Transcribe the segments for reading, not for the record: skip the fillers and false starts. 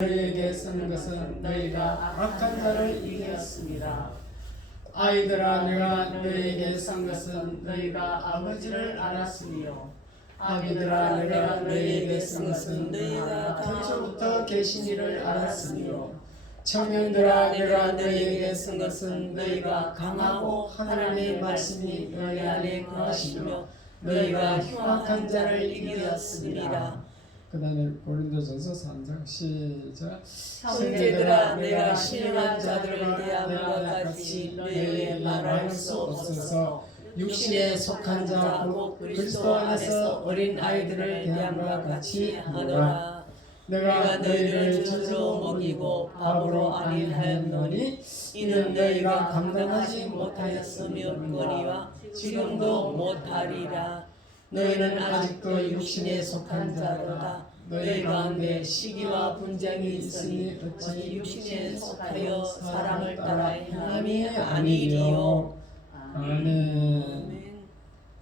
너희에게 쓰는 것은 너희가 악한 자를 이겼습니다. 아이들아, 내가 너희에게 쓴 것은 너희가 아버지를 알았으며, 아비들아, 내가 너희에게 쓴 것은 너희가 태초부터 계신 이를 알았으며, 청년들아, 내가 너희에게 쓴 것은 너희가 강하고 하나님의 말씀이 너희 안에 거하시며 너희가 흉악한 자를 이겼습니다. 그 다음에 고린도전서 3장 시작. 형제들아, 내가 신령한 자들을 대함과 같이 너희에게 말할 수 없어서 육신에 속한 자 곧 그리스도 안에서 어린 아이들을 대함과 같이 하노라. 내가 너희를 젖으로 먹이고 밥으로 아니하였노니 이는 너희가 감당하지 못하였으며거니와 지금도 못하리라. 너희는 아직도 육신에 속한 자로다. 너희 가운데 시기와 분쟁이 있으니 어찌 육신에 속하여 사람을 따라 행함이 아니리요. 아멘.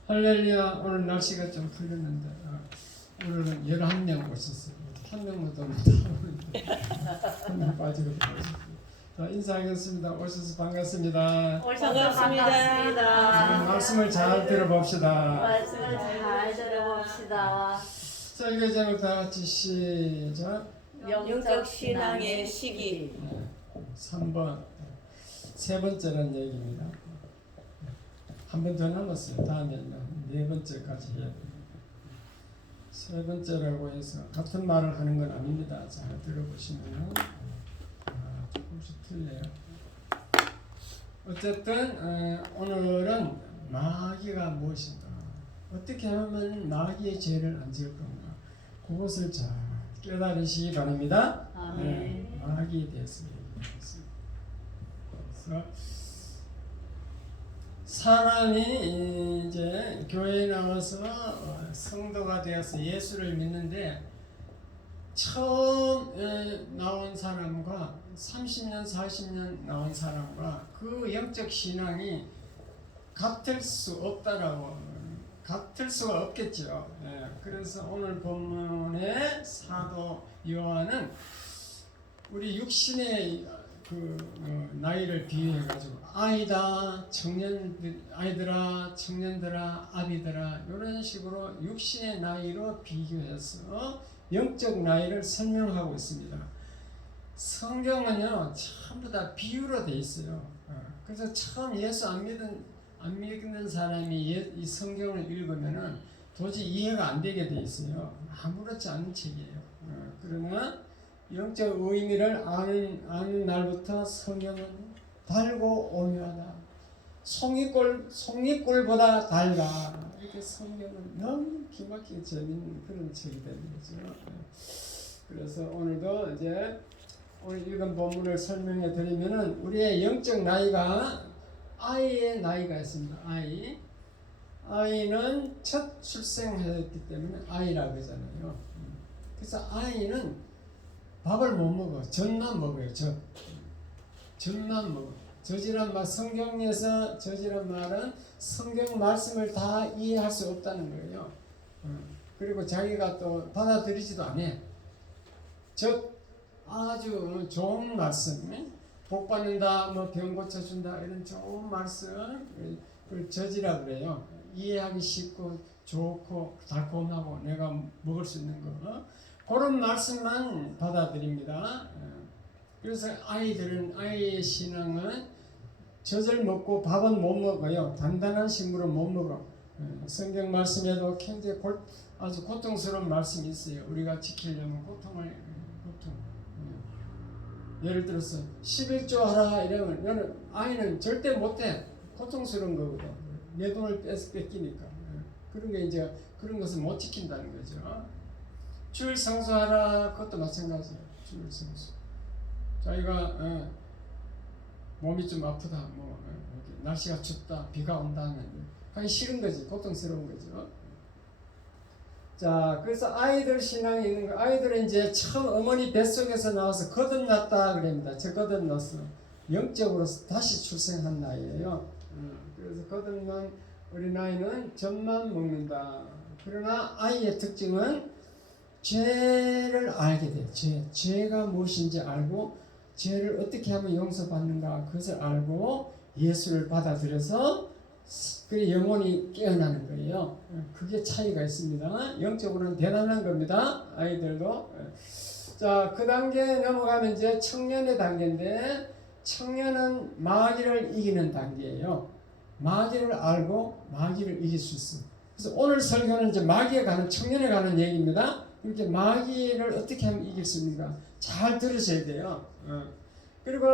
할렐루야. 오늘 날씨가 좀 풀렸는데 오늘은 11명 오셨어요. 한 명도 못하는데 한명 빠지고 자, 인사하겠습니다. 오셔서 반갑습니다. 반갑습니다. 말씀을 잘 들어봅시다. 말씀을 잘 들어봅시다. 자, 이거 제목 다 같이 시작. 영적 신앙의 시기. 3번 세 번째라는 얘기입니다. 한 번 더 남았어요. 다음에는 네 번째까지 해야 됩니다. 세 번째라고 해서 같은 말을 하는 건 아닙니다. 잘 들어보시면 조금씩 틀려요. 어쨌든 오늘은 마귀가 무엇인가, 어떻게 하면 마귀의 죄를 안 지을 건가, 그것을 잘 깨달으시기 바랍니다. 마귀에 대해서 얘기하겠습니다. 그래서 사람이 이제 교회에 나와서 성도가 되어서 예수를 믿는데 처음 나온 사람과 30년, 40년 나온 사람과 그 영적 신앙이 같을 수 없다라고, 같을 수가 없겠죠. 그래서 오늘 본문의 사도 요한은 우리 육신의 나이를 비유해 가지고 아이들아, 청년들아, 아비들아, 이런 식으로 육신의 나이로 비교해서 영적 나이를 설명하고 있습니다. 성경은요 전부 다 비유로 돼 있어요. 그래서 처음 예수 안 믿는 사람이 이 성경을 읽으면은 도저히 이해가 안 되게 돼 있어요. 아무렇지 않은 책이에요. 그러나 영적 의미를 아는 날부터 성경은 달고 오묘하다. 송이꿀보다 달다. 이렇게 성경은 너무 기막히게 재밌는 그런 책이 되는 거죠. 그래서 오늘도 이제 오늘 읽은 본문을 설명해 드리면은 우리의 영적 나이가 아이의 나이가 있습니다. 아이는 첫 출생했기 때문에 아이라고 하잖아요. 그래서 아이는 밥을 못 먹어. 젖만 먹어요. 젖만 먹어. 젖이란 말, 성경에서 젖이란 말은 성경 말씀을 다 이해할 수 없다는 거예요. 그리고 자기가 또 받아들이지도 않아. 젖, 아주 좋은 말씀, 복 받는다, 병 고쳐준다, 이런 좋은 말씀, 그 젖이라 그래요. 이해하기 쉽고 좋고 달콤하고 내가 먹을 수 있는 거, 그런 말씀만 받아들입니다. 그래서 아이의 신앙은 젖을 먹고 밥은 못 먹어요. 단단한 식물은 못 먹어. 성경 말씀에도 굉장히 아주 고통스러운 말씀이 있어요. 우리가 지키려면 고통. 예를 들어서 11조 하라 이러면 아이는 절대 못해. 고통스러운 거거든. 내 돈을 뺏기니까. 그런 게 이제 그런 것을 못 지킨다는 거죠. 주일 성수하라, 그것도 마찬가지예요. 주일 성수. 자기가 몸이 좀 아프다, 날씨가 춥다, 비가 온다면 하기 싫은 거지, 고통스러운 거죠. 자, 그래서 아이들 신앙이 있는 거, 아이들은 이제 처음 어머니 뱃속에서 나와서 거듭났다 그럽니다. 저 거듭났어. 영적으로 다시 출생한 나이예요. 그래서 거듭난 어린아이는 젖만 먹는다. 그러나 아이의 특징은 죄를 알게 돼요. 죄가 무엇인지 알고 죄를 어떻게 하면 용서받는가 그것을 알고 예수를 받아들여서 그 영혼이 깨어나는 거예요. 그게 차이가 있습니다. 영적으로는 대단한 겁니다. 아이들도. 자, 그 단계 넘어가면 이제 청년의 단계인데 청년은 마귀를 이기는 단계예요. 마귀를 알고 마귀를 이길 수 있어. 그래서 오늘 설교는 이제 마귀에 관한 청년에 관한 얘기입니다. 이렇게 마귀를 어떻게 하면 이길 수 있습니까? 잘 들으셔야 돼요. 그리고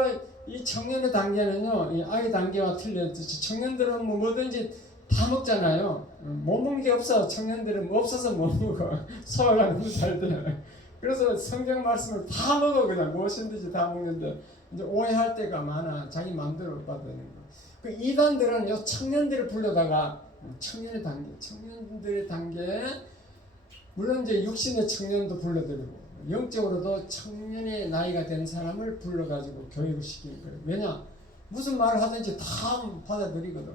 이 청년의 단계는요, 이 아이 단계와 틀렸듯이 청년들은 뭐든지 다 먹잖아요. 못 먹는 게 없어. 청년들은 뭐 없어서 못 먹어. 소화가 너무 잘 돼. 그래서 성경 말씀을 다 먹어. 그냥 무엇이든지 다 먹는데 이제 오해할 때가 많아. 자기 마음대로 받는 거. 그 이단들은 요 청년들을 불러다가 청년의 단계, 물론 이제 육신의 청년도 불러들이고 영적으로도 청년의 나이가 된 사람을 불러가지고 교육을 시키는 거예요. 왜냐? 무슨 말을 하든지 다 받아들이거든.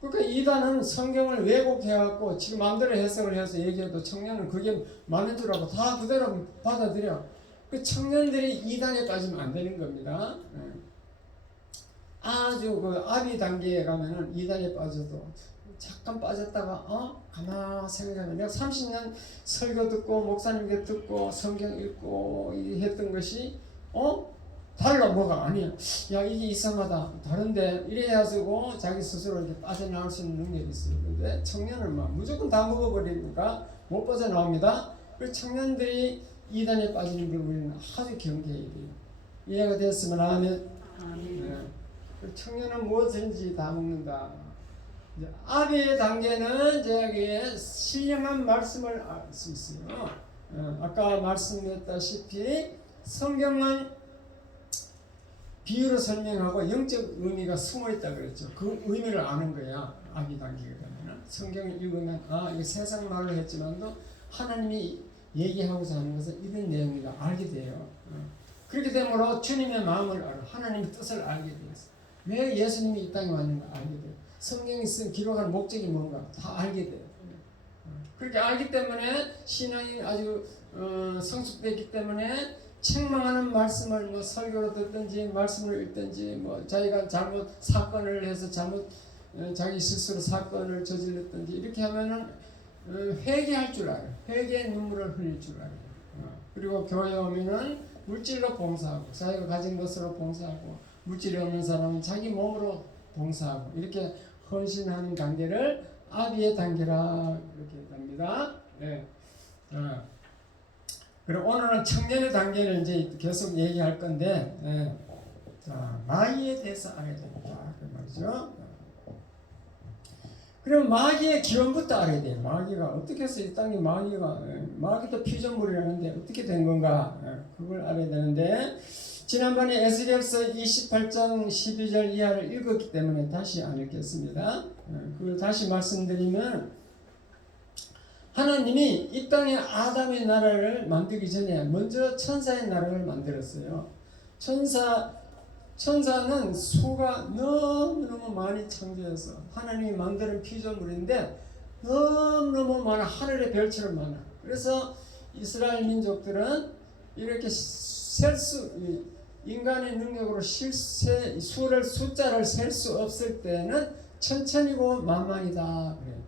그러니까 이단은 성경을 왜곡해갖고 지금 마음대로 해석을 해서 얘기해도 청년은 그게 많은 줄 알고 다 그대로 받아들여. 그 청년들이 이단에 빠지면 안 되는 겁니다. 아주 그 아비 단계에 가면은 이단에 빠져도 잠깐 빠졌다가 가만 생각하면 내가 30년 설교 듣고 목사님께 듣고 성경 읽고 했던 것이 달라 뭐가 아니야. 야 이게 이상하다 다른데 이래가지고 자기 스스로 이렇게 빠져나올 수 있는 능력이 있어요. 근데 청년은 막 무조건 다 먹어버리니까 못 빠져나옵니다. 그 청년들이 이단에 빠지는 걸 우리는 아주 경계해야 돼요. 이해가 됐으면 아멘. 네. 청년은 무엇인지 다 먹는다. 아비의 단계는 저기 신령한 말씀을 알 수 있어요. 아까 말씀드렸다시피 성경은 비유로 설명하고 영적 의미가 숨어 있다 그랬죠. 그 의미를 아는 거야. 아비 단계가 되면 성경을 읽으면 이게 세상 말로 했지만도 하나님이 얘기하고자 하는 것은 이런 내용이다 알게 돼요. 그렇게 되므로 주님의 마음을 알아. 하나님의 뜻을 알게 되었어. 왜 예수님이 이 땅에 왔는가 알게 돼요. 성경이 쓴 기록한 목적이 뭔가 다 알게 돼요. 그렇게 알기 때문에 신앙이 아주 성숙되기 때문에 책망하는 말씀을 뭐 설교로 듣든지 말씀을 읽든지 뭐 자기가 잘못 사건을 해서 자기 스스로 사건을 저질렀든지 이렇게 하면은 회개할 줄 알아요. 회개의 눈물을 흘릴 줄 알아요. 그리고 교회 오면은 물질로 봉사하고 자기가 가진 것으로 봉사하고 물질이 없는 사람은 자기 몸으로 봉사하고 이렇게 헌신하는 단계를 아비의 단계라 이렇게 합니다. 네. 그리고 오늘은 청년의 단계를 이제 계속 얘기할 건데, 자 마귀에 대해서 알아야 됩니다. 그 말이죠. 그럼 마귀의 기원부터 알아야 돼요. 마귀가 어떻게 해서 이 땅에 마귀도 피조물이라는데 어떻게 된 건가? 그걸 알아야 되는데. 지난번에 에스겔서 28장 12절 이하를 읽었기 때문에 다시 안 읽겠습니다. 그걸 다시 말씀드리면 하나님이 이 땅에 아담의 나라를 만들기 전에 먼저 천사의 나라를 만들었어요. 천사는 수가 너무너무 많이 창조해서 하나님이 만드는 피조물인데 너무너무 많아. 하늘의 별처럼 많아. 그래서 이스라엘 민족들은 이렇게 인간의 능력으로 숫자를 셀 수 없을 때는 천천히고 만만이다 그래요.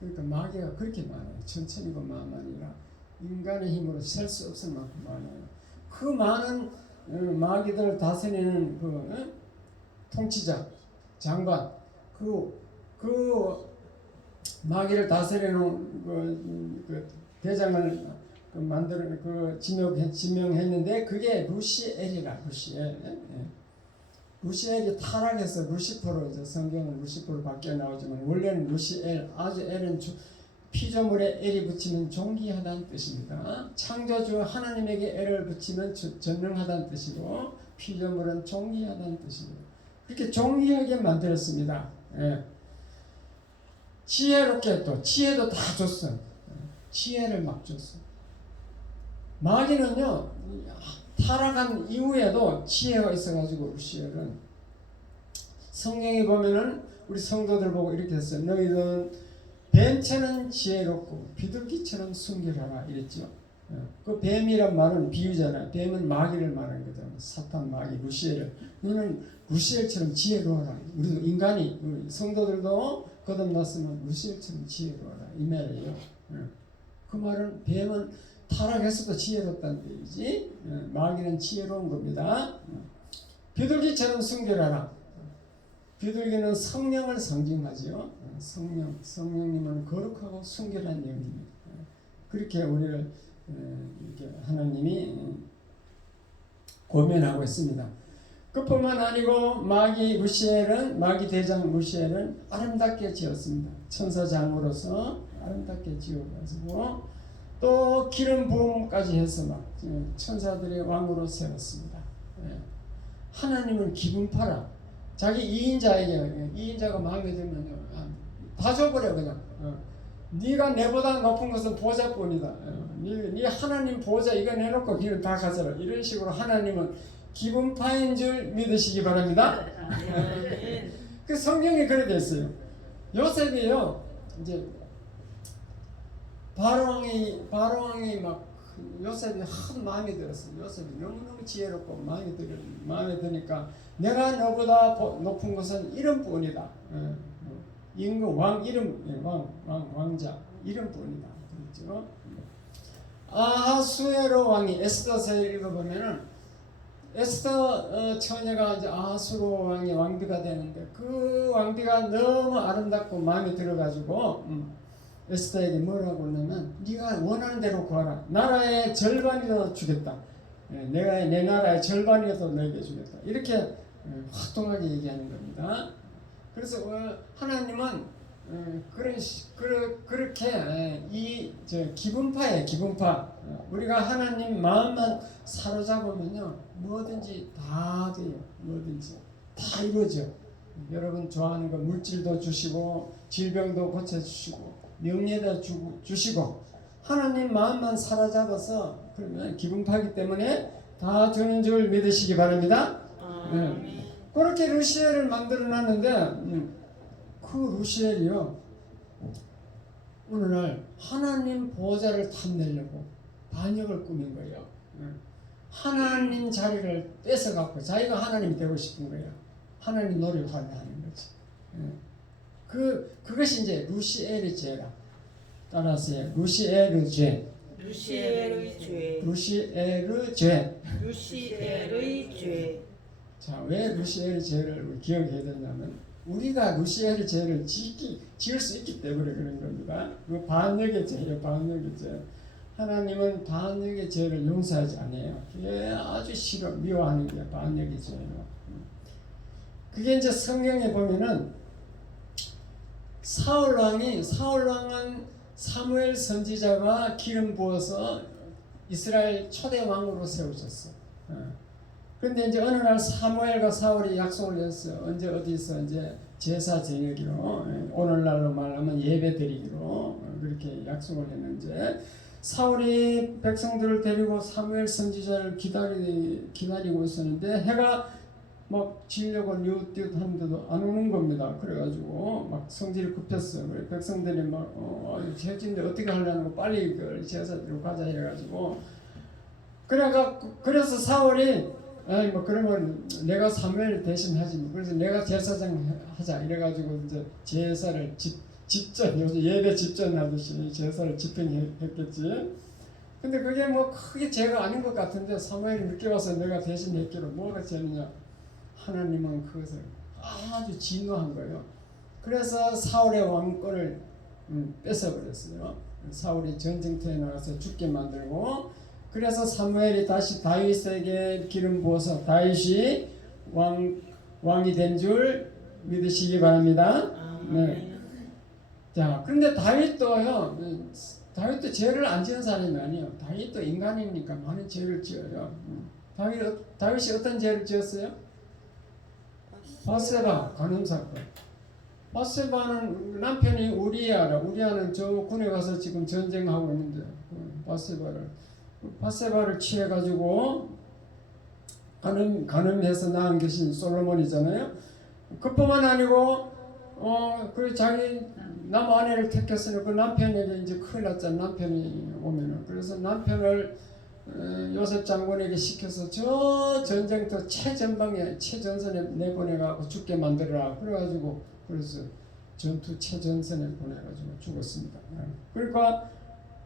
그러니까 마귀가 그렇게 많아요. 천천히고 만만이라 인간의 힘으로 셀 수 없을 만큼 많아요. 그 많은 마귀들을 다스리는 그 통치자, 장관, 그 마귀를 다스리는 그 대장을 지명했는데 그게 루시엘이라 루시엘이 타락해서 루시퍼로 이제 성경은 루시퍼로 바뀌어 나오지만 원래는 루시엘 아주 엘은 피조물에 엘이 붙이면 존귀하다는 뜻입니다. 창조주 하나님에게 엘을 붙이면 전능하다는 뜻이고 피조물은 존귀하다는 뜻입니다. 그렇게 존귀하게 만들었습니다. 지혜롭게 또 지혜도 다 줬어. 지혜를 막 줬어. 마귀는요 타락한 이후에도 지혜가 있어가지고 루시엘은 성경에 보면은 우리 성도들 보고 이렇게 했어요. 너희는 뱀처럼 지혜롭고 비둘기처럼 순결하라 이랬죠. 그 뱀이란 말은 비유잖아요. 뱀은 마귀를 말하는 거잖아요. 사탄, 마귀, 루시엘. 너는 루시엘처럼 지혜로워라. 우리도 인간이 우리 성도들도 거듭났으면 루시엘처럼 지혜로워라 이 말이에요. 그 말은 뱀은 타락해서도 지혜롭다는 얘기지. 마귀는 지혜로운 겁니다. 비둘기처럼 순결하라. 비둘기는 성령을 상징하지요. 성령님은 거룩하고 순결한 영입니다. 그렇게 우리를 이렇게 하나님이 고면하고 있습니다. 그뿐만 아니고 마귀 대장 루시엘은 아름답게 지었습니다. 천사장으로서 아름답게 지어가지고 또 기름 부음까지 해서 막 천사들의 왕으로 세웠습니다. 하나님은 기분파라. 자기 이인자가 마음에 들면 다 줘버려 그냥. 네가 내보다 높은 것은 보좌뿐이다. 네 하나님 보좌 이거 내놓고 그냥 다 가져라. 이런 식으로 하나님은 기분파인 줄 믿으시기 바랍니다. 그 성경에 그래 됐어요. 요셉이요. 이제 바로왕이 막 요셉이 하도 마음에 들었어요. 요셉이 너무너무 지혜롭고 마음에 드니까 내가 너보다 높은 것은 이름뿐이다. 임금 왕 이름 왕자 이름뿐이다. 그렇죠? 아하수에로 왕이 에스더서에 읽어보면은 에스더 처녀가 이제 아하수로 왕의 왕비가 되는데 그 왕비가 너무 아름답고 마음에 들어가지고 에스더에게 뭐라고 하냐면 네가 원하는 대로 구하라. 나라의 절반이라도 주겠다. 내가 내 나라의 절반이라도 너에게 주겠다. 이렇게 화통하게 얘기하는 겁니다. 그래서 하나님은 그렇게 기분파예요. 기분파. 우리가 하나님 마음만 사로잡으면요 뭐든지 다 돼요. 뭐든지 다 이루어져. 여러분 좋아하는 거 물질도 주시고 질병도 고쳐주시고 명예도 주시고 하나님 마음만 사로잡아서 그러면 기분파이기 때문에 다 주는 줄 믿으시기 바랍니다. 그렇게 루시엘을 만들어놨는데 그 루시엘이요 오늘날 하나님 보좌를 탐내려고 반역을 꾸민 거예요. 하나님 자리를 뺏어갖고 자기가 하나님이 되고 싶은 거예요. 하나님 노릇을 하는 거지. 그것이 이제 루시엘의 죄라. 따라서 루시엘의 죄. 루시엘의 죄. 루시엘의 죄. 루시엘의 죄. 자, 왜 루시엘의 죄를 기억해야 되냐면 우리가 루시엘의 죄를 지을 수 있기 때문에 그런 겁니다. 그 반역의 죄예요. 반역의 죄. 하나님은 반역의 죄를 용서하지 않아요. 그게 아주 싫어 미워하는 게 반역의 죄예요. 그게 이제 성경에 보면은 사울 왕은 사무엘 선지자가 기름 부어서 이스라엘 초대 왕으로 세우셨어. 그런데 이제 어느 날 사무엘과 사울이 약속을 했어요. 언제 어디서 이제 제사 지내기로 오늘날로 말하면 예배 드리기로 그렇게 약속을 했는데 사울이 백성들을 데리고 사무엘 선지자를 기다리고 있었는데 해가 막 지려고 뉘웃뉘웃하는데도 안 오는 겁니다. 그래가지고 막 성질이 급했어요. 그래 백성들이 막 해진데 어떻게 하려는 거 빨리 그 제사드리고 가자 이래가지고 그래서 사울이 뭐 그러면 내가 사무엘 대신 하지 뭐. 그래서 내가 제사장 하자 이래가지고 이제 제사를 집전 요즘 예배 집전하듯이 제사를 집행했겠지. 근데 그게 뭐 크게 죄가 아닌 것 같은데 사무엘이 늦게 와서 내가 대신 했기로 뭐가 죄느냐. 하나님은 그것을 아주 진노한 거예요. 그래서 사울의 왕권을 뺏어버렸어요. 사울이 전쟁터에 나가서 죽게 만들고 그래서 사무엘이 다시 다윗에게 기름 부어서 다윗이 왕이 된 줄 믿으시기 바랍니다. 네. 자, 그런데 다윗도 죄를 안 지은 사람이 아니에요. 다윗도 인간이니까 많은 죄를 지어요. 다윗이 어떤 죄를 지었어요? 바세바 간음 사건. 바세바는 남편이 우리아는 저 군에 가서 지금 전쟁하고 있는데 바세바를 취해가지고 간음해서 낳은 것이 솔로몬이잖아요. 그뿐만 아니고 그 자기 남 아내를 택했으니 그 남편에게 이제 큰일 났잖아. 남편이 오면은. 그래서 남편을 요셉 장군에게 시켜서 저 전쟁터 최전선에 내보내가고 죽게 만들어라. 그래가지고 그래서 전투 최전선에 보내가지고 죽었습니다. 그러니까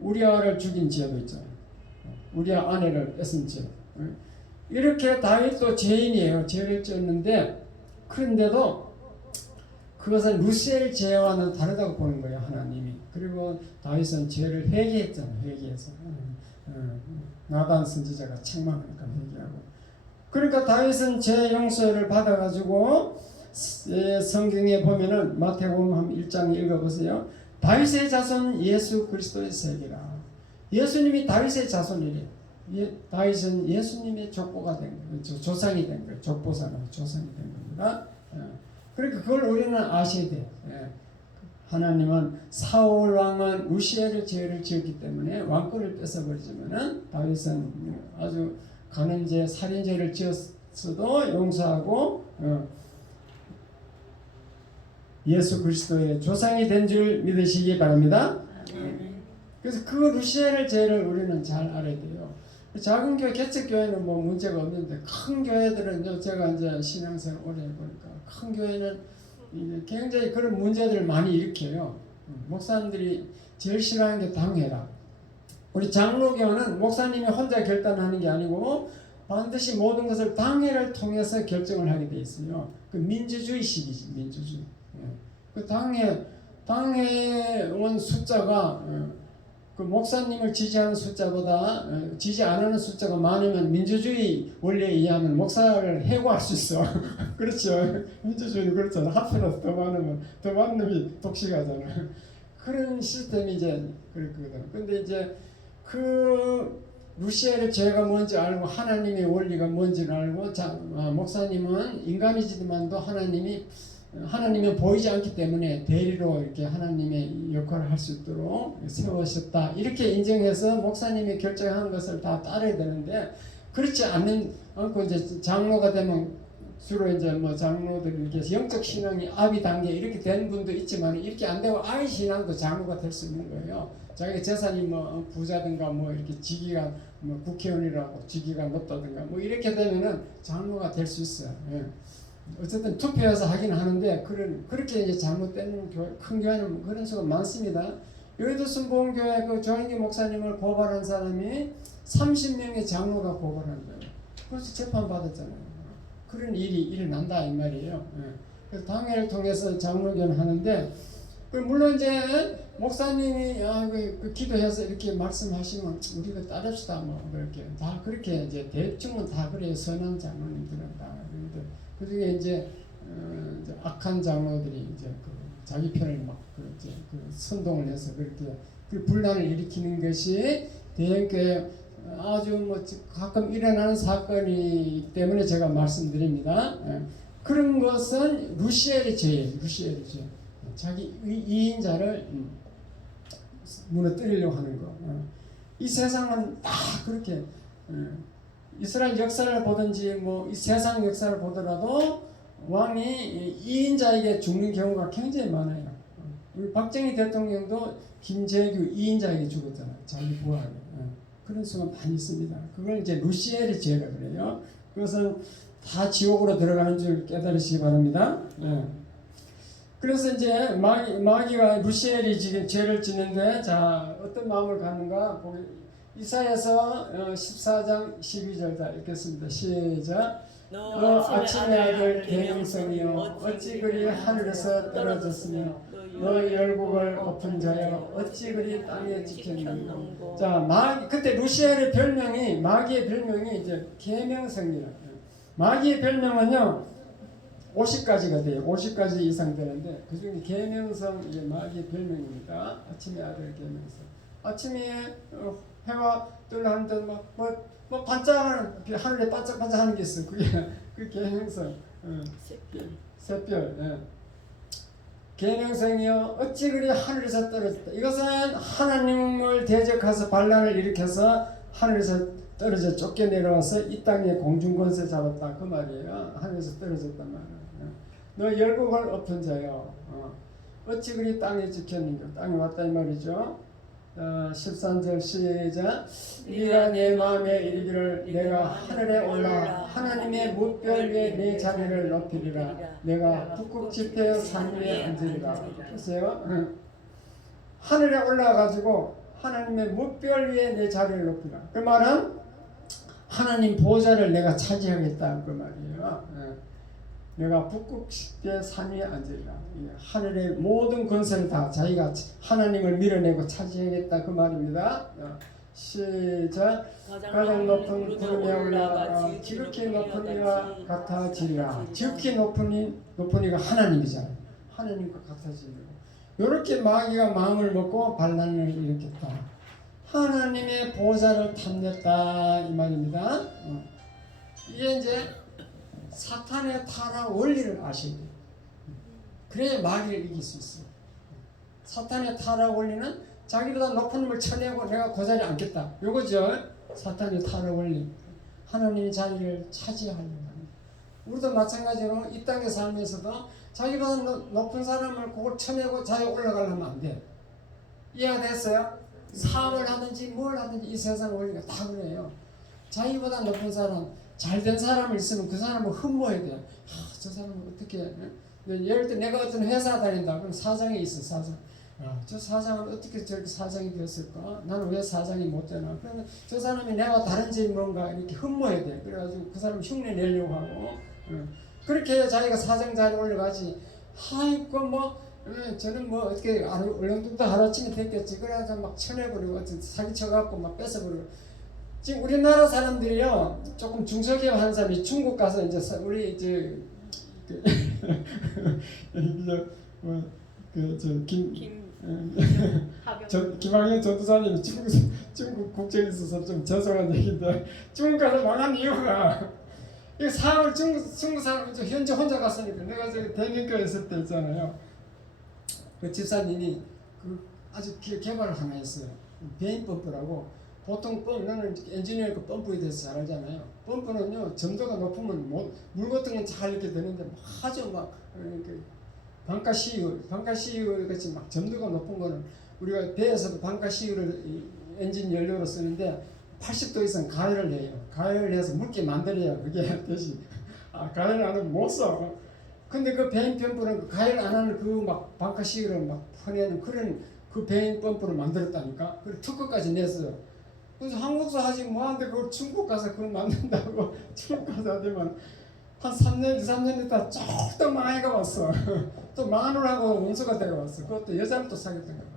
우리아를 죽인 죄도 있잖아요. 우리아 아내를 뺏은 죄. 이렇게 다윗도 죄인이에요. 죄를 지었는데 그런데도 그것은 루시엘 죄와는 다르다고 보는 거예요. 하나님이. 그리고 다윗은 죄를 회개했잖아요. 회개해서. 나단 선지자가 책망하니까 회개하고. 그러니까 다윗은 죄 용서를 받아가지고 성경에 보면은 마태복음 1장 읽어보세요. 다윗의 자손 예수 그리스도의 세계라. 예수님이 다윗의 자손이래요. 다윗은 예수님의 족보가 된 거예요. 조상이 된 거예요. 족보사는 조상이 된 겁니다. 그러니까 그걸 우리는 아셔야 돼요. 하나님은 사울 왕은 우시엘의 죄를 지었기 때문에 왕권을 뺏어버리지만은 다윗은 아주 간음죄, 살인죄를 지었어도 용서하고 예수 그리스도의 조상이 된 줄 믿으시기 바랍니다. 그래서 그 루시엘의 죄를 우리는 잘 알아야 돼요. 작은 교회, 개척교회는 뭐 문제가 없는데 큰 교회들은 제가 이제 신앙생활 오래 해보니까 큰 교회는 굉장히 그런 문제들을 많이 일으켜요. 목사님들이 제일 싫어하는 게 당회라. 우리 장로교는 목사님이 혼자 결단하는 게 아니고 반드시 모든 것을 당회를 통해서 결정을 하게 돼 있어요. 그 민주주의식이지, 민주주의. 그 당회원 숫자가 그 목사님을 지지하는 숫자보다 지지 안 하는 숫자가 많으면 민주주의 원리에 의하면 목사를 해고할 수 있어. 그렇죠. 민주주의는 그렇잖아. 합해서 더 많으면 더 많은 놈이 독식하잖아. 그런 시스템이 이제 그렇거든. 근데 이제 그 루시엘의 죄가 뭔지 알고 하나님의 원리가 뭔지를 알고 목사님은 인간이지만도 하나님은 보이지 않기 때문에 대리로 이렇게 하나님의 역할을 할 수 있도록 세우셨다. 이렇게 인정해서 목사님이 결정한 것을 다 따라야 되는데 그렇지 않고 이제 장로가 되면 주로 이제 뭐 장로들이 이렇게 영적 신앙이 아비 단계 이렇게 된 분도 있지만 이렇게 안 되고 아이 신앙도 장로가 될 수 있는 거예요. 자기 재산이 뭐 부자든가 뭐 이렇게 직위가 뭐 국회의원이라고 직위가 높다든가 뭐 이렇게 되면은 장로가 될 수 있어요. 예. 어쨌든 투표해서 하긴 하는데 그렇게 이제 잘못된 교회, 큰 교회는 그런 수가 많습니다. 여의도 순복음교회 그 조인기 목사님을 고발한 사람이 30명의 장로가 고발한 거예요. 그래서 재판 받았잖아요. 그런 일이 일어난다 이 말이에요. 그래서 당회를 통해서 장로교는 하는데 물론 이제 목사님이 그 기도해서 이렇게 말씀하시면 우리가 따릅시다 뭐 그렇게 다 그렇게 이제 대충은 다 그래요. 선한 장로님들은 다 그런데 그중에 이제 악한 장로들이 이제 그 자기 편을 막 선동을 해서 그렇게 그 분란을 일으키는 것이 대형교회 아주 뭐 가끔 일어나는 사건이기 때문에 제가 말씀드립니다. 그런 것은 루시엘의 죄예요. 루시엘의 죄. 자기 이인자를 무너뜨리려고 하는 거. 이 세상은 다 그렇게 이스라엘 역사를 보든지 뭐 이 세상 역사를 보더라도 왕이 이인자에게 죽는 경우가 굉장히 많아요. 우리 박정희 대통령도 김재규 이인자에게 죽었잖아요. 자기 부하에. 그런 수가 많이 있습니다. 그걸 이제 루시엘의 죄라 그래요. 그것은 다 지옥으로 들어가는 줄 깨달으시기 바랍니다. 그래서 이제 마귀가 루시엘이 지금 죄를 짓는데 자 어떤 마음을 갖는가 보기 이사야서 14장 12절 다 읽겠습니다. 시작. 너 아침의 아들 계명성이여 어찌 그리 하늘에서 떨어졌으며 너 열국을 엎은 자여 어찌 그리 땅에 지켰는가. 자 그때 루시엘의 별명이 마귀의 별명이 이제 계명성이라. 마귀의 별명은요 50가지가 돼요. 50가지 이상 되는데 그 중에 계명성 이게 마귀의 별명입니다. 아침의 아들 계명성. 아침에 해가 뜨는데 뭐 반짝하는 하늘에 반짝반짝하는 게 있어. 그게 그 계명성. 샛별. 계명성이요 어찌 그리 하늘에서 떨어졌다. 이것은 하나님을 대적해서 반란을 일으켜서 하늘에서 떨어져 쫓겨 내려와서 이 땅에 공중권세 잡았다 그 말이에요. 하늘에서 떨어졌단 말이에요. 너 열국을 엎은 자여 어찌 그리 땅에 지켰는가. 땅에 왔다 이 말이죠. 13절 시작. 네가 내 마음에 이르기를 내가 하늘에 올라 하나님의 무별 위에 내 자리를 높이리라. 내가 북극 지폐 산 위에 앉으리라. 보세요. 하늘에 올라가지고 하나님의 무별 위에 내 자리를 높이라. 그 말은 하나님 보좌를 내가 차지하겠다 그 말이에요. 내가 북극 지폐 산 위에 앉으리라. 하늘의 모든 권세를 다 자기가 하나님을 밀어내고 차지하겠다 그 말입니다. 시작. 가장 높은 구름에 올라가 지극히 높은 이와 같아지리라. 지극히 높은 이가 하나님이잖아요. 하나님과 같아지리라. 이렇게 마귀가 마음을 먹고 반란을 일으켰다. 하나님의 보좌를 탐냈다 이 말입니다. 이게 이제 사탄의 타락 원리를 아셔야 돼요. 그래야 마귀를 이길 수 있어요. 사탄의 타락 원리는 자기보다 높은 놈을 쳐내고 내가 그 자리에 앉겠다. 요거죠. 사탄의 타락 원리. 하나님의 자리를 차지하려고 합니다. 우리도 마찬가지로 이 땅에 살면서도 자기보다 높은 사람을 그걸 쳐내고 자기가 올라가려면 안 돼. 이해가 됐어요? 사업을 하든지 뭘 하든지 이 세상 원리가 다 그래요. 자기보다 높은 사람, 잘된 사람을 있으면 그 사람을 흠모해야 돼요. 저 사람은 어떻게 해? 예를 들어 내가 어떤 회사 다닌다. 그럼 사장이 있어. 사장. 저 사장은 어떻게 저렇게 사장이 되었을까? 나는 왜 사장이 못 되나? 그러면 저 사람이 내가 다른 점이 뭔가 이렇게 흠모해야 돼. 그래가지고 그 사람 흉내 내려고 하고 그렇게 해야 자기가 사장 자리에 올라가지. 아이고 저는 어떻게 얼렁뚱땅 하루아침에 됐겠지. 그래서 막 쳐내버리고 사기쳐갖고 막 뺏어버리고. 지금 우리나라 사람들이요 조금 중소기업 하는 사람이 중국 가서 이제 우리 김학현 전도사님이 중국 국적에 있어서 좀 죄송한 얘기인데 중국 가서 망한 이유가 이 사업을 중국 사람 현재 혼자 갔으니까 내가 저기 대명교회 있을 때 있잖아요. 그 집사님이 아주 개발을 하나 했어요. 베인 펌프라고. 보통 나는 엔지니어 펌프에 대해서 잘 알잖아요. 펌프는요 점도가 높으면 물 같은 건 잘 이렇게 되는데 아주 막 방가시유 같이 막 점도가 높은 거는 우리가 배에서도 방가시유를 엔진 연료로 쓰는데 80도 이상 가열을 해요. 가열을 해서 묽게 만들어야 그게 되지. 가열 안 하면 못 써. 근데 그 베인 펌프는 가열 안 하는 그 막 방가시유를 막 퍼내는 그런 그 베인 펌프를 만들었다니까. 그리고 특허까지 냈어요. 그래서 한국서 하지 뭐하는데 그걸 중국 가서 그걸 만든다고 중국 가서 하더만 한 3년, 2, 3년 있다 쭉 또 망해가 왔어. 또 마누라하고 원수가 되어왔어. 그것도 여자를 또 사귀었던 거야.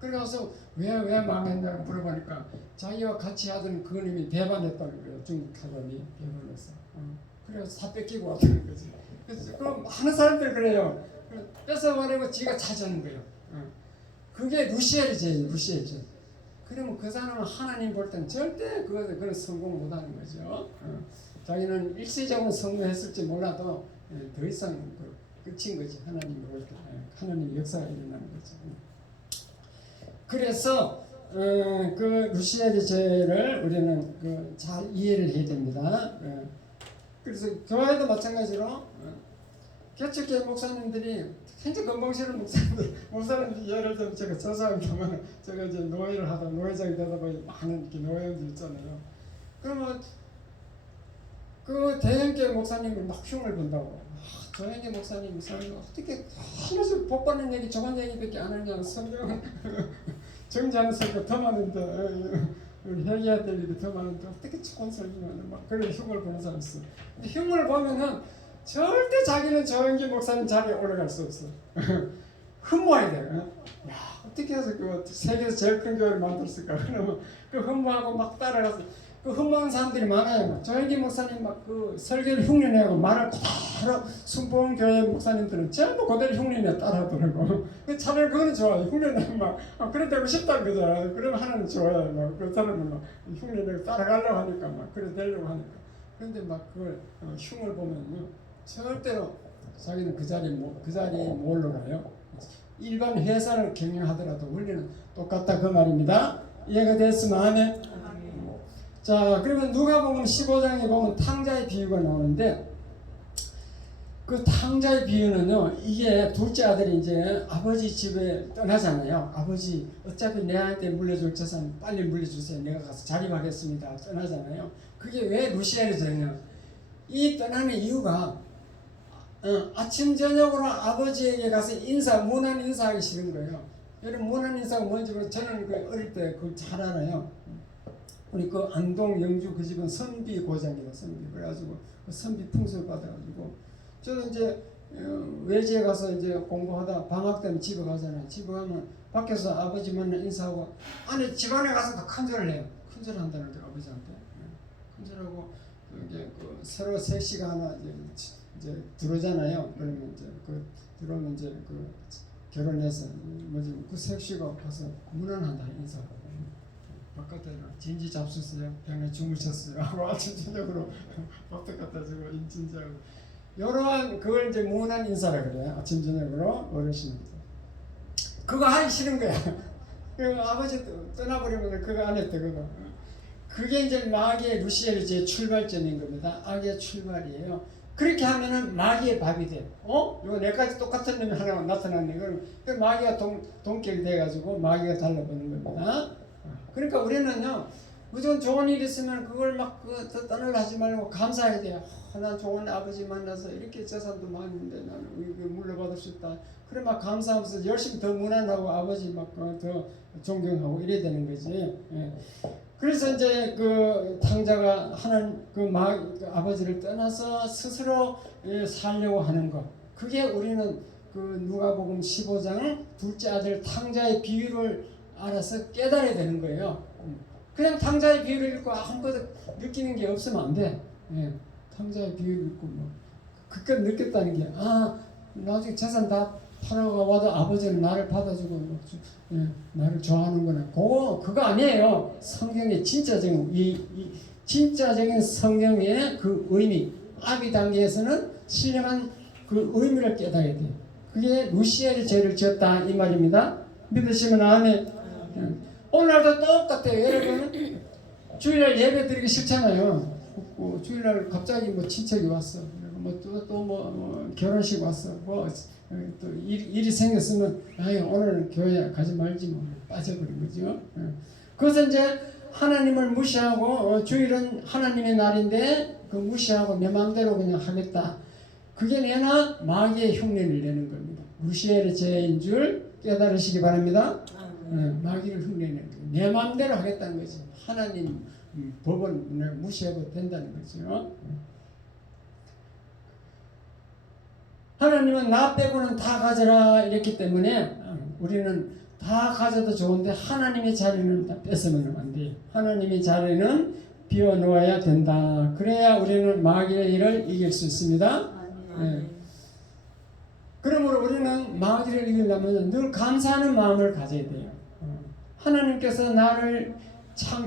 그래서 왜 망했냐고 물어보니까 자기와 같이 하던 그놈이 배반했다는 거예요. 중국 사람이 배반했어. 그래서 다 뺏기고 왔다는 거지. 그래서 그럼 많은 사람들 그래요. 뺏어버리고 지가 차지하는 거예요. 그게 루시엘이지, 루시엘이지. 그러면 그 사람은 하나님 볼 때는 절대 그런 성공 못하는 거죠. 자기는 일시적으로 성공했을지 몰라도 더 이상 끝인 거지. 하나님 볼 때 하나님 역사가 일어나는 거죠. 그래서 그 루시엘의 죄를 우리는 잘 이해를 해야 됩니다. 그래서 교회도 마찬가지로 개척교회 목사님들이 굉장히 건방지는 목사님들 예를 들면 제가 저사합니다만 제가 이제 노예를 하다 노예장이 되다 보니 많은 이렇게 노예들 있잖아요. 그러면 그 대형교회 목사님을 막 흉을 본다고. 대형교회 목사님 어떻게 하나씩 복 받는 얘기 저런 얘기밖에 안 하냐. 성경은 정지하는 설교 더 많은데 우리 회개해야 될 일이 더 많은데 어떻게 좋은 설교만 막 그런 흉을 보는 사람이 있어. 근데 흉을 보면은 절대 자기는 조영기 목사님 자리에 올라갈 수 없어. 흠모해야 돼. 야, 어떻게 해서 그 세계에서 제일 큰 교회를 만들었을까? 그러면 그 흠모하고 막 따라가서 그 흠모하는 사람들이 많아요. 조영기 목사님 막 그 설교를 흉내내고 말을 그대로 순복음 교회 목사님들은 전부 그대로 흉내내 따라하더라고. 차라리 그거는 좋아요. 흉내내면 막 그래 되고 싶다는 거잖아. 그러면 하나는 좋아요. 막 그 사람은 막 흉내내고 따라가려고 하니까 막 그래 되려고 하니까. 그런데 막 그걸 흉을 보면 절대로 자기는 그 자리에 못 올라가요. 일반 회사를 경영하더라도 원리는 똑같다 그 말입니다. 이해가 됐으면 아멘. 자, 그러면 누가복음 15장에 보면 탕자의 비유가 나오는데 그 탕자의 비유는요, 이게 둘째 아들이 이제 아버지 집에 떠나잖아요. 아버지 어차피 내한테 물려줄 재산 빨리 물려주세요. 내가 가서 자립하겠습니다. 떠나잖아요. 그게 왜 루시엘이 되냐? 이 떠나는 이유가 아침 저녁으로 아버지에게 가서 문안 인사하기 싫은 거예요. 여러분 문안 인사가 뭔지 모르고 저는 그 어릴 때 그걸 잘 알아요. 우리 그 안동 영주 그 집은 선비 고장이다. 선비. 그래가지고 그 선비 풍수를 받아가지고 저는 이제 외지에 가서 이제 공부하다 방학 때면 집에 가잖아요. 집에 가면 밖에서 아버지 만나 인사하고 안에 집안에 가서 다 큰절을 해요. 큰절 한다는 게 아버지한테. 큰절하고 이제 그 새로 새씨가 하나 이제 들어오잖아요. 그러면 이제 그 들어오면 이제 그 결혼해서 뭐지 그 새씨가 가서 문안한다 인사하고 바깥에 진지 잡수세요. 병에 주무셨어요. 하고 아침 저녁으로 밥도 갖다 주고 인진지하고 이러한 그걸 이제 문안 인사라 그래요. 아침 저녁으로 어르신한테 그거 하기 싫은 거야. 그리고 아버지 떠나버리면 그거 안 했대 그거. 그게 이제 마귀의 루시엘의 제 출발점인 겁니다. 악의 출발이에요. 그렇게 하면은 마귀의 밥이 돼. 이거 내까지 똑같은 놈이 하나 나타났네. 그럼 마귀가 동격이 돼가지고 마귀가 달라붙는 겁니다. 그러니까 우리는요, 무조건 좋은 일 있으면 그걸 막 떠나려 하지 말고 감사해야 돼요. 난 좋은 아버지 만나서 이렇게 재산도 많은데 나는 이거 물려받을 수 있다. 그래 막 감사하면서 열심히 더 무난하고 아버지 막 더 존경하고 이래야 되는 거지. 예. 그래서 이제 그 탕자가 하나님 그 아버지를 떠나서 스스로 살려고 하는 것. 그게 우리는 그 누가복음 15장 둘째 아들 탕자의 비유를 알아서 깨달아야 되는 거예요. 그냥 탕자의 비유를 읽고 아무것도 느끼는 게 없으면 안 돼. 예. 탕자의 비유를 읽고 뭐 그껏 느꼈다는 게 나중에 재산 다 팔아가 와도 아버지는 나를 받아주고 나를 좋아하는구나. 그거 아니에요. 성경의 진짜적인 진짜적인 성경의 그 의미, 아비 단계에서는 신령한 그 의미를 깨달아야 돼. 그게 루시엘이 죄를 지었다 이 말입니다. 믿으시면 아멘. 오늘도 똑같아요. 여러분 주일날 예배 드리기 싫잖아요. 주일날 갑자기 뭐 친척이 왔어. 뭐 결혼식 왔어. 또 일이 생겼으면 오늘 교회 가지 말지 뭐 빠져버린 거죠. 그것은 이제 하나님을 무시하고 주일은 하나님의 날인데 그 무시하고 내 마음대로 그냥 하겠다. 그게 내나 마귀의 흉내를 내는 겁니다. 루시엘의 죄인 줄 깨달으시기 바랍니다. 마귀를 흉내내는 거예요. 내 마음대로 하겠다는 거지. 하나님 법은 무시해도 된다는 거죠. 하나님은 나 빼고는 다 가져라 이랬기 때문에 우리는 다 가져도 좋은데 하나님의 자리는 다 뺏으면 안 돼요. 하나님의 자리는 비워놓아야 된다. 그래야 우리는 마귀의 일을 이길 수 있습니다. 그러므로 우리는 마귀를 이기려면 늘 감사하는 마음을 가져야 돼요. 하나님께서 나를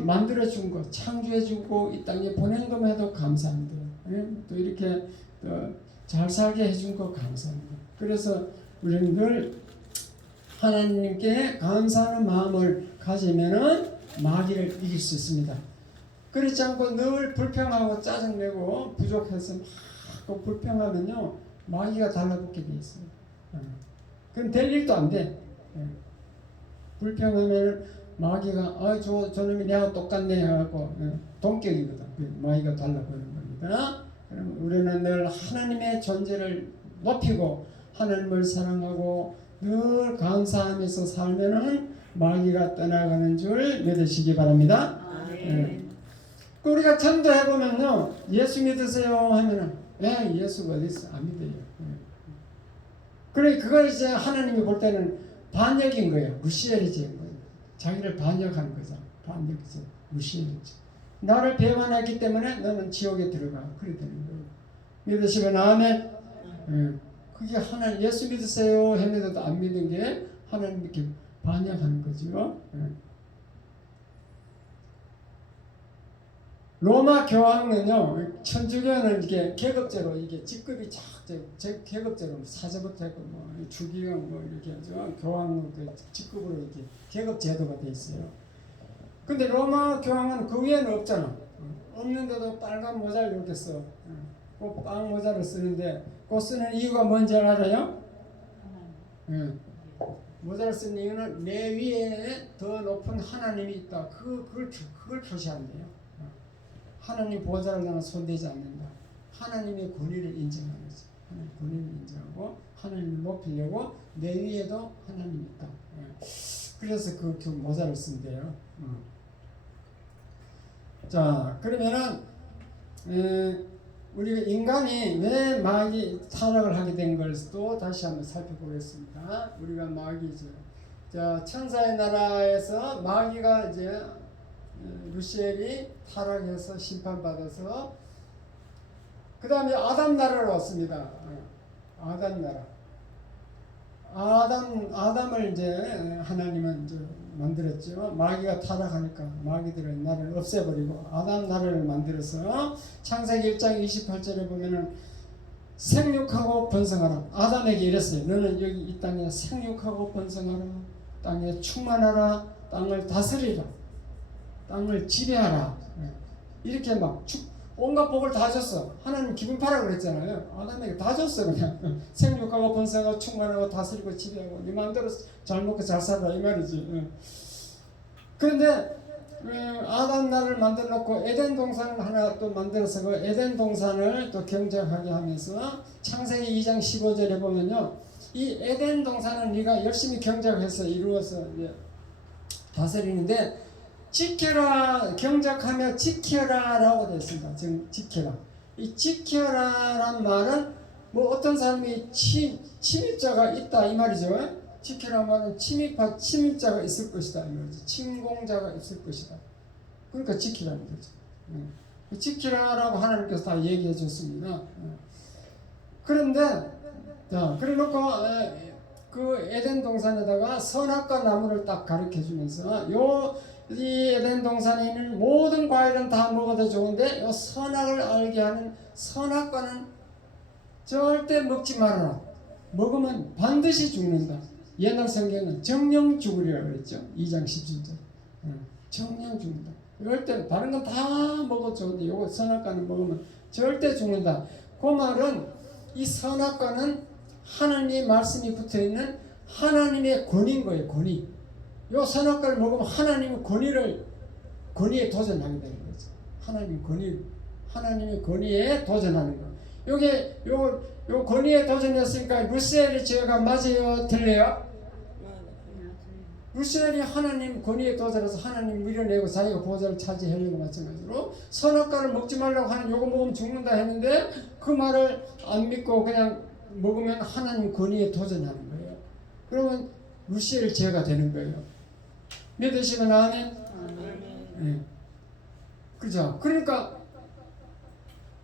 만들어준 것, 창조해주고 이 땅에 보낸 것에도 감사한데 또 이렇게 잘 살게 해준 거 감사합니다. 그래서 우리는 늘 하나님께 감사하는 마음을 가지면은 마귀를 이길 수 있습니다. 그렇지 않고 늘 불평하고 짜증내고 부족해서 막 불평하면요 마귀가 달라붙게 돼 있어요. 그럼 될 일도 안 돼. 불평하면 마귀가 저놈이 내가 똑같네 하고 동격이거든. 마귀가 달라붙는 겁니다. 그럼 우리는 늘 하나님의 존재를 높이고 하나님을 사랑하고 늘 감사하면서 살면은 마귀가 떠나가는 줄 믿으시기 바랍니다. 우리가 전도해 보면요, 예수 믿으세요 하면은 예수가 어디 있어? 안 믿어요. 그래 그거 이제 하나님이 볼 때는 반역인 거예요. 무시해야지 거예요. 자기를 반역하는 거죠. 반역이죠. 무시해야지. 나를 배반했기 때문에 너는 지옥에 들어가. 그래 되는 거예요. 믿으시면 아멘. 그게 하나님 예수 믿으세요 했는데도 안 믿은 게 하나님 이렇게 반역하는 거죠. 로마 교황은요, 천주교는 이게 계급제로 이게 직급이 계급제로 사제부터 했고 뭐 주기경 뭐 이렇게 하죠. 교황 그 직급으로 이렇게 계급 제도가 돼 있어요. 근데 로마 교황은 그 위에는 없잖아. 없는데도 빨간 모자를 이렇게 써. 꼭 빵 모자를 쓰는데 그 쓰는 이유가 뭔지 알아요? 응. 모자를 쓰는 이유는 내 위에 더 높은 하나님이 있다. 그걸 표시한대요. 하나님 보좌를 나는 손대지 않는다. 하나님의 권위를 인정하는 거죠. 하나님 권위를 인정하고 하나님을 높이려고 내 위에도 하나님이 있다. 그래서 그 모자를 쓴대요. 자, 그러면은 우리가 인간이 왜 마귀 타락을 하게 된 것도 다시 한번 살펴보겠습니다. 우리가 마귀죠. 자, 천사의 나라에서 마귀가 이제 루시엘이 타락해서 심판받아서 그 다음에 아담 나라로 왔습니다. 아담 나라. 아담을 이제 하나님은 이제 만들었죠. 마귀가 타락하니까 마귀들의 나라를 없애버리고 아담 나라를 만들어서 창세기 1장 28절에 보면은 생육하고 번성하라. 아담에게 이랬어요. 너는 여기 이 땅에 생육하고 번성하라. 땅에 충만하라. 땅을 다스리라. 땅을 지배하라. 이렇게 막 온갖 복을 다 줬어. 하나님 기분 파라 그랬잖아요. 아담에게 다 줬어. 그냥 생육하고 번성하고 충만하고 다스리고 지배하고 네 마음대로 잘 먹고 잘 살아라 이 말이지. 그런데 아담 나라를 만들어 놓고 에덴 동산을 하나 또 만들어서 그 에덴 동산을 또 경작하게 하면서 창세기 2장 15절에 보면요, 이 에덴 동산은 네가 열심히 경작해서 이루어서 이제 다스리는데 지켜라, 경작하며 지켜라라고 되어 있습니다. 지금 지켜라. 이 지켜라란 말은 뭐 어떤 사람이 침입자가 있다 이 말이죠. 지켜라 말은 침입자가 있을 것이다 이 말이죠. 침공자가 있을 것이다. 그러니까 지키라는 거죠. 지키라라고 하나님께서 다 얘기해 줬습니다. 그런데 자, 그래놓고 그 에덴 동산에다가 선악과 나무를 딱 가르쳐 주면서 이 에덴 동산에 있는 모든 과일은 다 먹어도 좋은데 요 선악을 알게 하는 선악과는 절대 먹지 말아라. 먹으면 반드시 죽는다. 옛날 성경은 정령 죽으리라 그랬죠. 2장 17절. 정령 죽는다. 이럴 때 다른 건 다 먹어도 좋은데 요거 선악과는 먹으면 절대 죽는다. 그 말은 이 선악과는 하나님의 말씀이 붙어있는 하나님의 권위인 거예요. 권위. 요 선악과를 먹으면 하나님의 권위에 도전하게 되는 거죠. 하나님의 권위에 도전하는 거. 요 권위에 도전했으니까 루시엘의 죄가 맞아요? 틀려요? 루시엘이 하나님 권위에 도전해서 하나님 밀어내고 자기가 보좌를 차지하려고 마찬가지로 선악과를 먹지 말라고 하는 요거 먹으면 죽는다 했는데 그 말을 안 믿고 그냥 먹으면 하나님 권위에 도전하는 거예요. 그러면 루시엘 죄가 되는 거예요. 믿으시면 아멘? 네. 그죠? 그러니까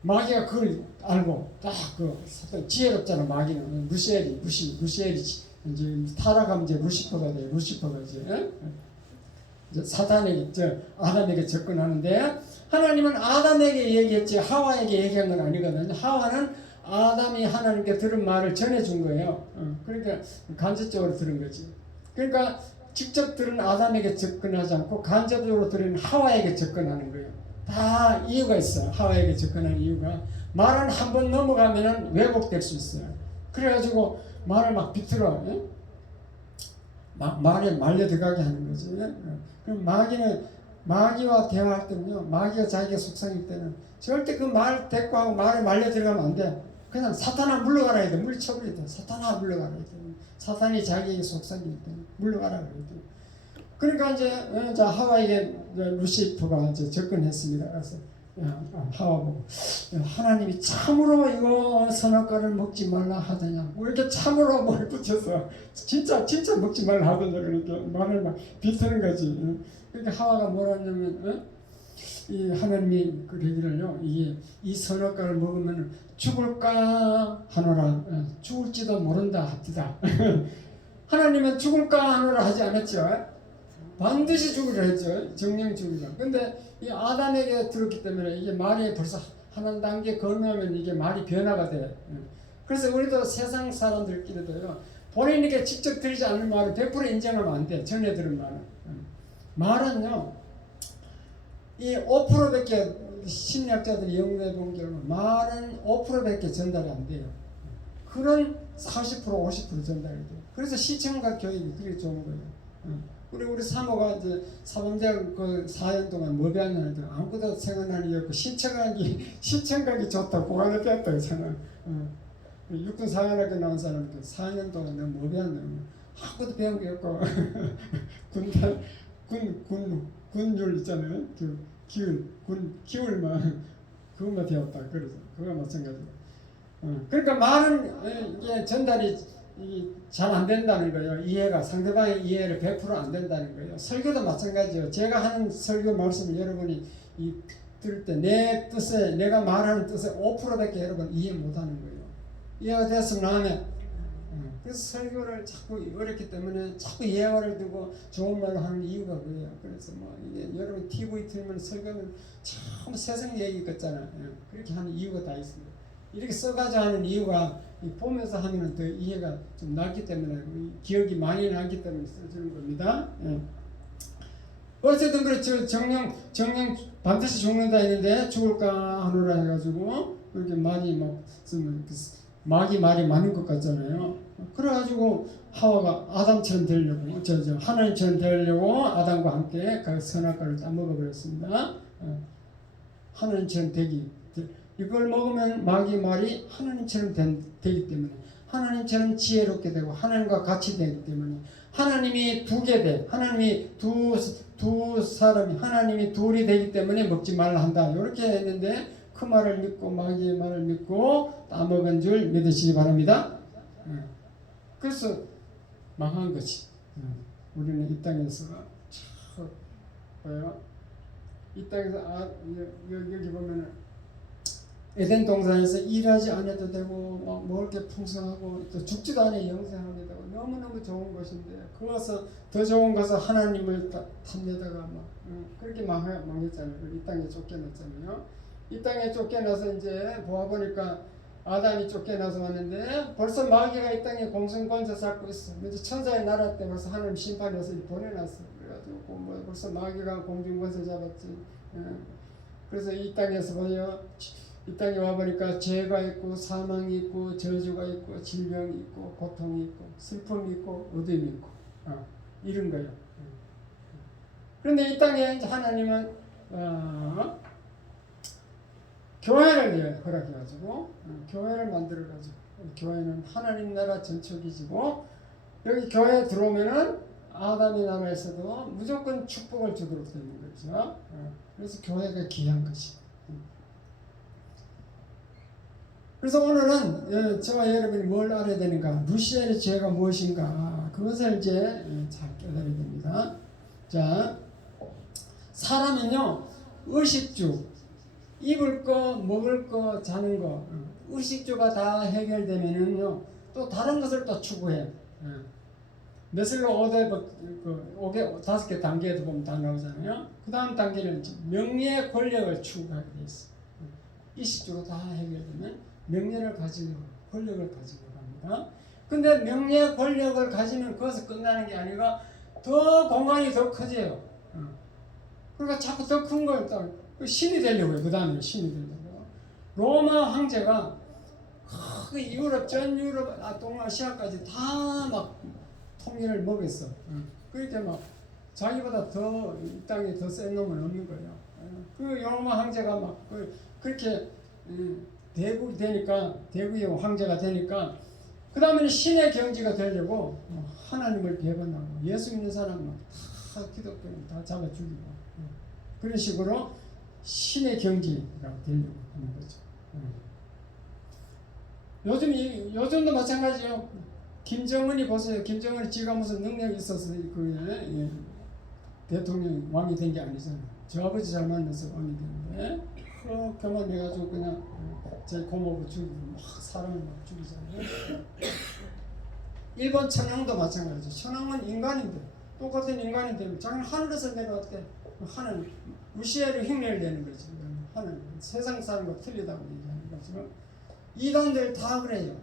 마귀가 그걸 알고 딱 지혜롭잖아. 마귀는 루시엘이 이제 타락하면 이제 루시퍼가 돼요. 루시퍼가 이제 사탄에게 아담에게 접근하는데 하나님은 아담에게 얘기했지 하와에게 얘기한 건 아니거든요. 하와는 아담이 하나님께 들은 말을 전해준 거예요. 그러니까 간접적으로 들은 거지. 그러니까 직접 들은 아담에게 접근하지 않고 간접적으로 들은 하와에게 접근하는 거예요. 다 이유가 있어요. 하와에게 접근하는 이유가 말은 한번 넘어가면 왜곡될 수 있어요. 그래가지고 말을 막 비틀어, 막 말에 말려 들어가게 하는 거지. 그럼 마귀와 대화할 때는요, 마귀가 자기가 속상일 때는 절대 그 말 대꾸하고 말에 말려 들어가면 안 돼. 그냥 사탄아 물러가라 해야 돼. 물리쳐버려야 돼. 사탄아 물러가라 해야 돼. 사탄이 자기에게 속삭일 때 물러가라 그래야 돼. 그러니까 이제 하와에게 루시퍼가 이제 접근했습니다. 그래서 하와 보고 하나님이 참으로 이거 선악과를 먹지 말라 하더냐. 왜 이렇게 참으로 뭘 붙여서 진짜 먹지 말라 하더냐. 그러니까 말을 막 비트는 거지. 그러니까 하와가 뭐라냐면 이 하나님이 그러기를요. 이 선악과를 먹으면 죽을까 하노라. 죽을지도 모른다 합디다. 하나님은 죽을까 하노라 하지 않았죠. 반드시 죽으리라 했죠. 정령 죽으리라. 근데 이 아담에게 들었기 때문에 이게 말이 벌써 한 단계 건너면 이게 말이 변화가 돼. 그래서 우리도 세상 사람들끼리도요. 본인에게 직접 들리지 않는 말을 100% 인정하면 안 돼. 전에 들은 말은. 말은요. 이 5%밖에 심리학자들이 연구해 본 결과 말은 5%밖에 전달이 안 돼요. 그런 40% 50% 전달이 돼요. 그래서 시청각 교육이 그게 좋은 거예요. 그리고 우리 사모가 이제 사범대학 그 4년 동안 뭐 배웠냐는데 아무것도 생각나는 게 없고 시청각이 좋다고 고관을 뺐다고 생각. 육군 사관학교 나온 사람들 4년 동안 내가 뭐 배웠냐? 아무것도 배운 게 없고 군율 있잖아요. 그 기울만 그것만 배웠다. 그래서 그거 마찬가지고. 그러니까 말은 이게 전달이 잘 안 된다는 거예요. 이해가 상대방의 이해를 100% 안 된다는 거예요. 설교도 마찬가지예요. 제가 하는 설교 말씀을 여러분이 들을 때 내 뜻에 내가 말하는 뜻에 5%밖에 여러분 이해 못하는 거예요. 이해가 됐으면 하면 그래서 설교를 자꾸 어렵기 때문에 자꾸 예화를 두고 좋은 말을 하는 이유가 그래요. 그래서 뭐 이게 여러분 TV 틀면 설교는 참 세상 얘기 같잖아요. 그렇게 하는 이유가 다 있습니다. 이렇게 써가지고 하는 이유가 보면서 하면 더 이해가 좀 낫기 때문에 기억이 많이 나기 때문에 써주는 겁니다. 어쨌든 그렇죠. 정령 반드시 죽는다 했는데 죽을까 하노라 해가지고 이렇게 많이 막 쓰면 마귀 말이 많은 것 같잖아요. 그래가지고 하와가 아담처럼 되려고 하나님처럼 되려고 아담과 함께 그 선악과를 다 먹어버렸습니다. 하나님처럼 되기 이걸 먹으면 마귀 말이 하나님처럼 되기 때문에 하나님처럼 지혜롭게 되고 하나님과 같이 되기 때문에 하나님이 두 개 돼 하나님이 두 사람이 하나님이 둘이 되기 때문에 먹지 말라 한다 이렇게 했는데 그 말을 믿고 마귀의 말을 믿고 따먹은 줄 믿으시기 바랍니다. 그래서 망한 거지. 우리는 이 땅에서 참 뭐예요? 이 땅에서 여기 보면은 에덴 동산에서 일하지 않아도 되고 막 먹을 게 풍성하고 또 죽지도 않아 영생하게 되고 너무너무 좋은 것인데 그것을 더 좋은 것을 하나님을 탐내다가 막 그렇게 망했잖아요. 이 땅에 쫓겨났잖아요. 이 땅에 쫓겨나서 이제 보아보니까 아담이 쫓겨나서 왔는데 벌써 마귀가 이 땅에 공성권자 잡고 있어. 이제 천사의 나라 때 벌써 하나님 심판해서 보내놨어. 그래가지고 뭐 벌써 마귀가 공중권세 잡았지. 그래서 이 땅에서 보여 이 땅에 와보니까 죄가 있고 사망이 있고 저주가 있고 질병이 있고 고통이 있고 슬픔이 있고 어둠이 있고 이런 거예요. 그런데 이 땅에 하나님은 교회를 허락해가지고 교회를 만들어가지고 교회는 하나님 나라 전초기지고 여기 교회에 들어오면은 아담의 나라에서도 무조건 축복을 주도록 되는 거죠. 그래서 교회가 귀한 것이. 그래서 오늘은 저와 여러분이 뭘 알아야 되는가? 루시엘의 죄가 무엇인가? 그것을 이제 잘 깨달아야 됩니다. 자, 사람은요 의식주, 입을 거, 먹을 거, 자는 거, 의식주가 다 해결되면은요 또 다른 것을 또 추구해. 메슬로 5개 5개 단계에도 보면 다 나오잖아요. 그 다음 단계는 명예의 권력을 추구하게 돼 있어. 의식주로 다 해결되면 명예를 가지고 권력을 가지고 갑니다. 근데 명예 권력을 가지면 그것을 끝나는 게 아니라 더 공간이 더 커져요. 그러니까 자꾸 더 큰 걸 신이 되려고 해요. 그 다음에 신이 되려고. 로마 황제가 유럽 전 유럽 동아시아까지 다 막 통일을 먹였어. 그렇게 막 자기보다 더 이 땅에 더 센 놈은 없는 거예요. 그 로마 황제가 막 그렇게 대국이 되니까 대국의 황제가 되니까 그 다음에는 신의 경지가 되려고 하나님을 배반하고 예수 믿는 사람은 다 기독교는 다 잡아 죽이고 그런 식으로 신의 경지라고 되려고 하는 거죠. 요즘도 마찬가지요. 김정은이 보세요. 김정은이 지가 무슨 능력이 있어서 대통령 왕이 된 게 아니잖아요. 저 아버지 잘 만나서 왕이 됐는데 교만해가지고 그냥 제 고모부 죽이고 막 사람을 막 죽이잖아요. 일본 천황도 마찬가지죠. 천황은 인간인데 똑같은 인간인데 자기는 하늘에서 내려왔대. 하나님 루시엘을 흉내를 내는 거지. 하나님 세상 사람과 틀리다고 얘기하는 거죠. 이단들 다 그래요.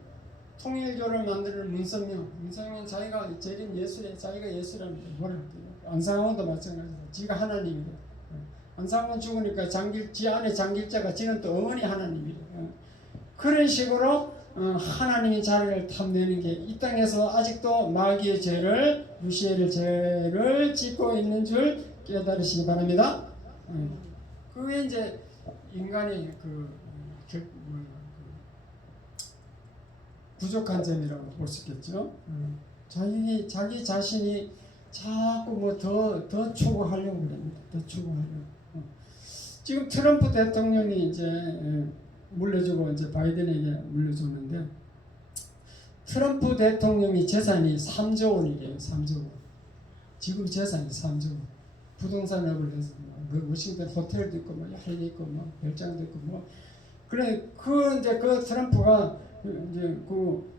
통일교를 만드는 문선명 자기가 재림 예수래 자기가 예수라는 뭐라 할게요. 안상홍도 마찬가지로 지가 하나님이래. 안상문 죽으니까 지 안에 장길자가 지는 또 어머니 하나님이래. 그런 식으로 하나님이 자리를 탐내는 게 이 땅에서 아직도 마귀의 죄를 루시엘의 죄를 짓고 있는 줄 깨달으시기 바랍니다. 그게 이제 인간의 부족한 점이라고 볼 수 있겠죠. 자기 자신이 자꾸 뭐 더 추구하려고 그럽니다. 더 추구하려고. 지금 트럼프 대통령이 이제 물려주고 이제 바이든에게 물려줬는데 트럼프 대통령이 재산이 3조 원이래요. 3조 원. 지금 재산이 3조 원. 부동산업을 해서 뭐 워싱턴 호텔도 있고 뭐 할리 있고 뭐 별장도 있고 뭐 그래 이제 그 트럼프가 이제 그